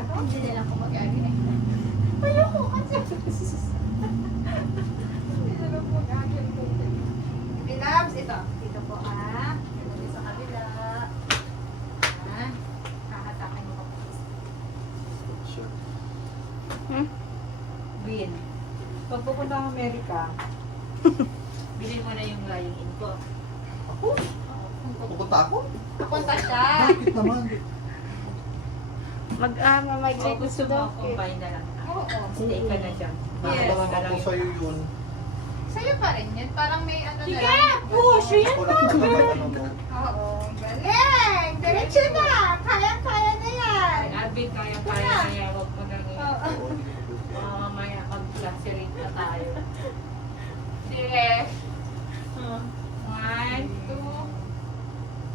Hindi nila ako mag-agay. Ayoko kasi. Hindi nila ako mag-agay. Baby loves, ito. Dito po Ito sa kabila. Kakatakin mo po. Sure. Bin, pag pupunta ng Amerika, bilhin mo na yung lying in ko. Ako? Pupunta ako? Papunta siya. Bakit naman? Mag-migrate Gusto mo, combine na lang. Oo. Stay ka na dyan. Yes. Dalawa na lang Ako sa'yo yun. Sa'yo pa rin yan. Parang may ano na Sige, lang. push! Yan Ako lang naman ano mo. Oo. Galing! Diretso na! Kaya-kaya na yan! Ay, Alvin, kaya-kaya na yan. Huwag mo nang Oo. mamaya mag-fluctuate na tayo. Sige. 1, 2.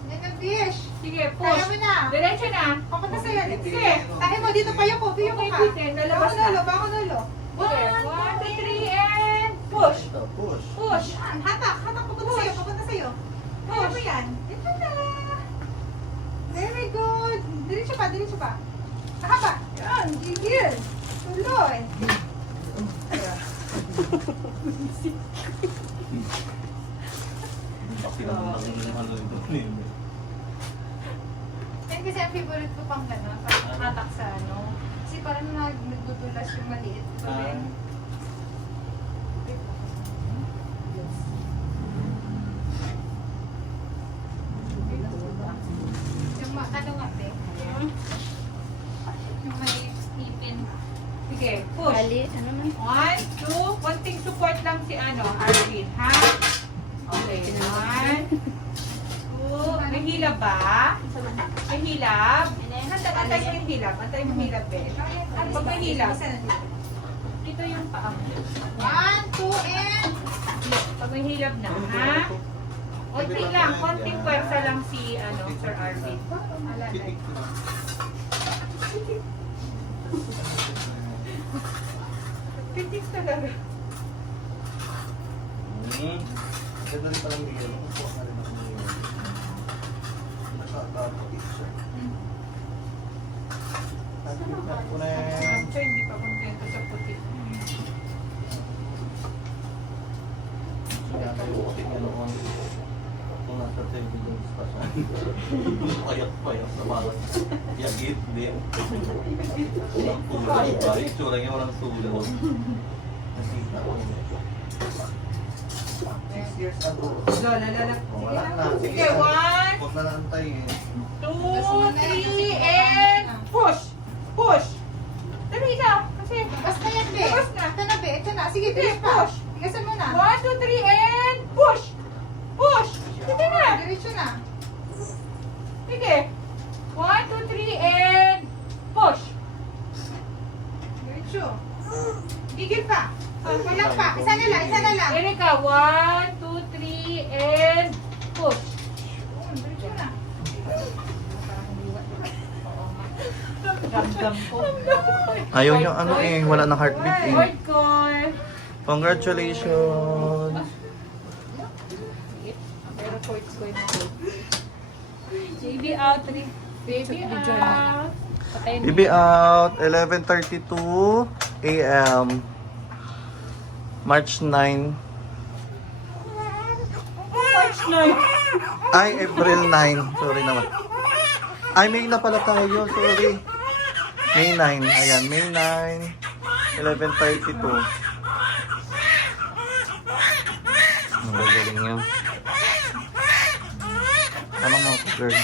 Yan na, Bish! Sige, Kaya push. mo na! Diretso na. Papunta sa'yo. Hindi. Sige! Tayo mo dito pa yung kopi yung Okay, mukha. bitin. Lalabas Bako nulo, na. bako nulo. Sige, 1, 2, 3, and push. Ito, push. Push. Yan, hatak, papunta sa'yo, papunta sa'yo. Kaya mo yan. Ito na. Very good. Diretso pa. Haba. Yan, gigil. Tuloy. Bakit naman ang ano ito? Yan kasi ang favorite ko pang gano'n, parang hatak sa ano. Kasi parang nagdudulas yung maliit. Yung ano nga, te? Yung may ipin. Sige, push. ano man? 1, 2, konting support lang si Arvin, ha? Okay, 1, 2, may hilab ba? May hilab? Antay mo yung hilab, Pag may hilab, ito yung paa mo. 1, 2, and... Pag may hilab na, ha? Konting lang, konting pwersa lang si Sir Arvin. Pitik ko na. Pitik talaga. Ganda rin palang bigyan. Kuha na rin ako ngayon. Nakakapitik siya. Nakikita ko na yan. Siya hindi pa kontento sa putik. Kaya tayo utik na noon. Kung nasa television pa siya. Payak sa malas. Yagit din. Walang tulad. Balik tsura niya walang tulad. Nasita ko. 6 years ago. Lalala. Wala na. Sige, 1, Huwag na naantayin. 2, 3, and push! Push! Dali ka! Kasi, Basta yan, be. Labas na. Ito na, be. Ito na. Sige, Sige, bilis pa. push. Bigasan mo na. 1, 2, 3, and push! Push! Sige na! Diretso na. Sige! 1, 2, 3, and push! Diretso. Gigil pa. Wala pa. Isa na lang. Erika, 1, 2, 3, and push! Diretso na. Ramdam ko. Ayaw niyo ano eh, wala na heartbeat eh. Word call! Congratulations! Pero court ko yun ako. Baby out. Baby out. Patayin mo. Bibi out, 11:32 a.m. March 9. March 9. Ay, April 9. Sorry naman. Ay, May na pala tayo. Sorry. May 9. Ayan, May 9. 11:32. Ang gagaling yun. Tama mo, girl.